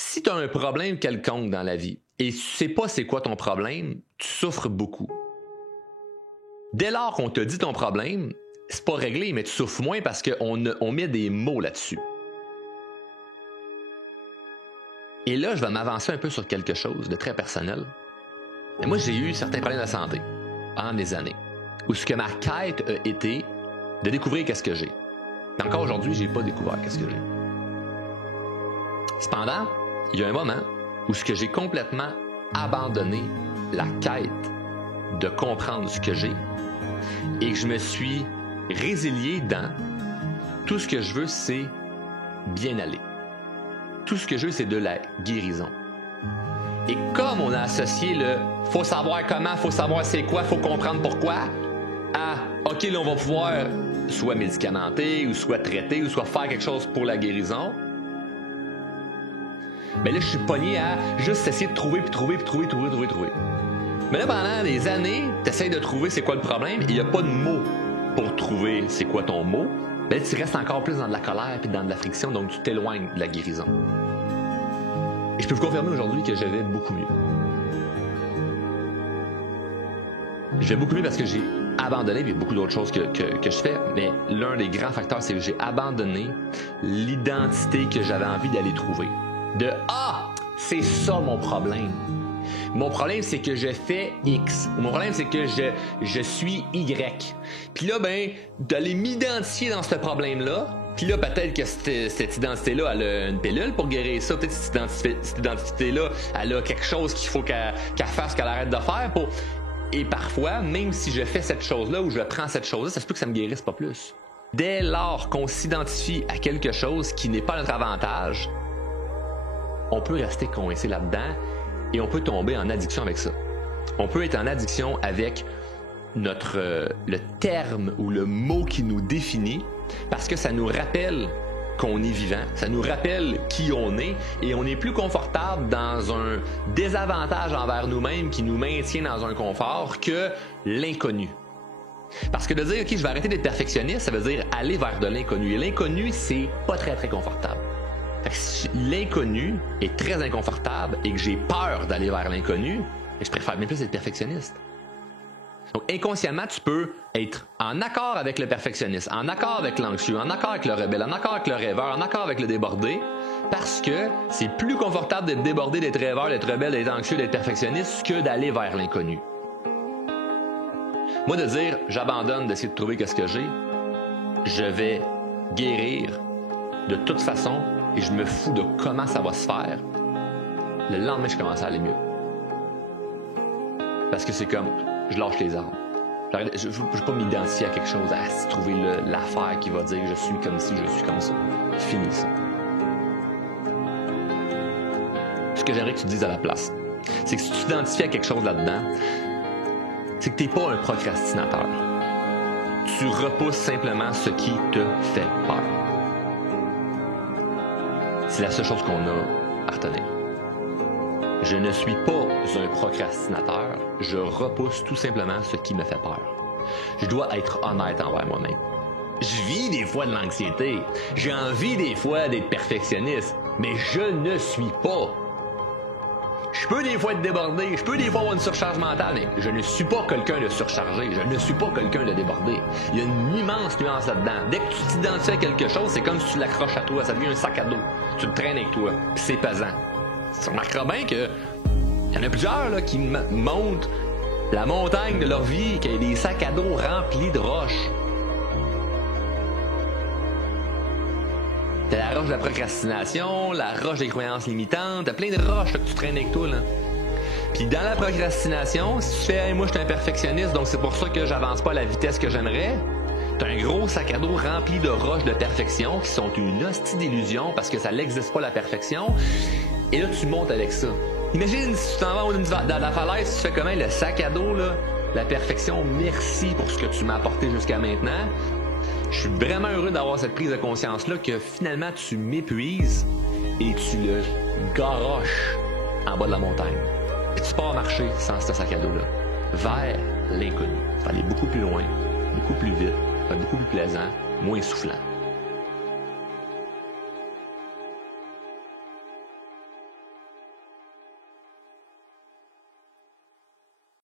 Si tu as un problème quelconque dans la vie et tu sais pas c'est quoi ton problème, tu souffres beaucoup. Dès lors qu'on te dit ton problème, c'est pas réglé, mais tu souffres moins parce qu'on met des mots là-dessus. Et là, je vais m'avancer un peu sur quelque chose de très personnel. Et moi, j'ai eu certains problèmes de santé pendant des années, où ce que ma quête a été de découvrir qu'est-ce que j'ai. Et encore aujourd'hui, j'ai pas découvert qu'est-ce que j'ai. Cependant, il y a un moment où ce que j'ai complètement abandonné la quête de comprendre ce que j'ai et que je me suis résilié dans tout ce que je veux, c'est bien aller. Tout ce que je veux, c'est de la guérison. Et comme on a associé le « faut savoir comment, faut savoir c'est quoi, faut comprendre pourquoi » à « OK, là, on va pouvoir soit médicamenter, ou soit traiter, ou soit faire quelque chose pour la guérison », mais là, je suis pogné à juste essayer de trouver. Mais là, pendant des années, tu essaies de trouver c'est quoi le problème, et il n'y a pas de mots pour trouver c'est quoi ton mot. Mais là, tu restes encore plus dans de la colère et dans de la friction, donc tu t'éloignes de la guérison. Et je peux vous confirmer aujourd'hui que je vais beaucoup mieux. Je vais beaucoup mieux parce que j'ai abandonné, il y a beaucoup d'autres choses que je fais, mais l'un des grands facteurs, c'est que j'ai abandonné l'identité que j'avais envie d'aller trouver. De « Ah, c'est ça mon problème. Mon problème, c'est que je fais X. Mon problème, c'est que je suis Y. » Puis là, ben, d'aller m'identifier dans ce problème-là, puis là, peut-être que cette identité-là, elle a une pilule pour guérir ça. Peut-être que cette identité-là, elle a quelque chose qu'il faut qu'elle fasse, qu'elle arrête de faire pour... Et parfois, même si je fais cette chose-là ou je prends cette chose-là, ça se peut que ça me guérisse pas plus. Dès lors qu'on s'identifie à quelque chose qui n'est pas notre avantage, on peut rester coincé là-dedans et on peut tomber en addiction avec ça. On peut être en addiction avec le terme ou le mot qui nous définit parce que ça nous rappelle qu'on est vivant, ça nous rappelle qui on est et on est plus confortable dans un désavantage envers nous-mêmes qui nous maintient dans un confort que l'inconnu. Parce que de dire « OK, je vais arrêter d'être perfectionniste », ça veut dire aller vers de l'inconnu. Et l'inconnu, c'est pas très, très confortable. Fait que si l'inconnu est très inconfortable et que j'ai peur d'aller vers l'inconnu, je préfère bien plus être perfectionniste. Donc inconsciemment, tu peux être en accord avec le perfectionniste, en accord avec l'anxieux, en accord avec le rebelle, en accord avec le rêveur, en accord avec le débordé, parce que c'est plus confortable d'être débordé, d'être rêveur, d'être rebelle, d'être anxieux, d'être perfectionniste que d'aller vers l'inconnu. Moi, de dire j'abandonne d'essayer de trouver qu'est-ce que j'ai, je vais guérir de toute façon et je me fous de comment ça va se faire, le lendemain, je commence à aller mieux. Parce que c'est comme, je lâche les armes. Je ne veux pas m'identifier à quelque chose, à trouver l'affaire qui va dire je suis comme ci, je suis comme ça. Fini ça. Ce que j'aimerais que tu dises à la place, c'est que si tu t'identifies à quelque chose là-dedans, c'est que tu n'es pas un procrastinateur. Tu repousses simplement ce qui te fait peur. C'est la seule chose qu'on a à retenir. Je ne suis pas un procrastinateur, je repousse tout simplement ce qui me fait peur. Je dois être honnête envers moi-même. Je vis des fois de l'anxiété, j'ai envie des fois d'être perfectionniste, mais je ne suis pas. Je peux des fois être débordé, je peux des fois avoir une surcharge mentale, mais je ne suis pas quelqu'un de surchargé, je ne suis pas quelqu'un de débordé. Il y a une immense nuance là-dedans. Dès que tu t'identifies à quelque chose, c'est comme si tu l'accroches à toi, ça devient un sac à dos. Tu le traînes avec toi, puis c'est pesant. Tu remarqueras bien qu'il y en a plusieurs là, qui montent la montagne de leur vie, qui a des sacs à dos remplis de roches. T'as la roche de la procrastination, la roche des croyances limitantes, t'as plein de roches là, que tu traînes avec toi. Là. Puis dans la procrastination, si tu fais hey, « moi je suis un perfectionniste, donc c'est pour ça que j'avance pas à la vitesse que j'aimerais », t'as un gros sac à dos rempli de roches de perfection qui sont une hostie d'illusion parce que ça n'existe pas la perfection. Et là, tu montes avec ça. Imagine si tu t'en vas dans la falaise, tu fais comment le sac à dos, là, la perfection, merci pour ce que tu m'as apporté jusqu'à maintenant. Je suis vraiment heureux d'avoir cette prise de conscience-là que finalement, tu m'épuises et tu le garoches en bas de la montagne. Et tu pars marcher sans ce sac à dos-là, vers l'inconnu. Ça va aller beaucoup plus loin, beaucoup plus vite, ça va être beaucoup plus plaisant, moins soufflant.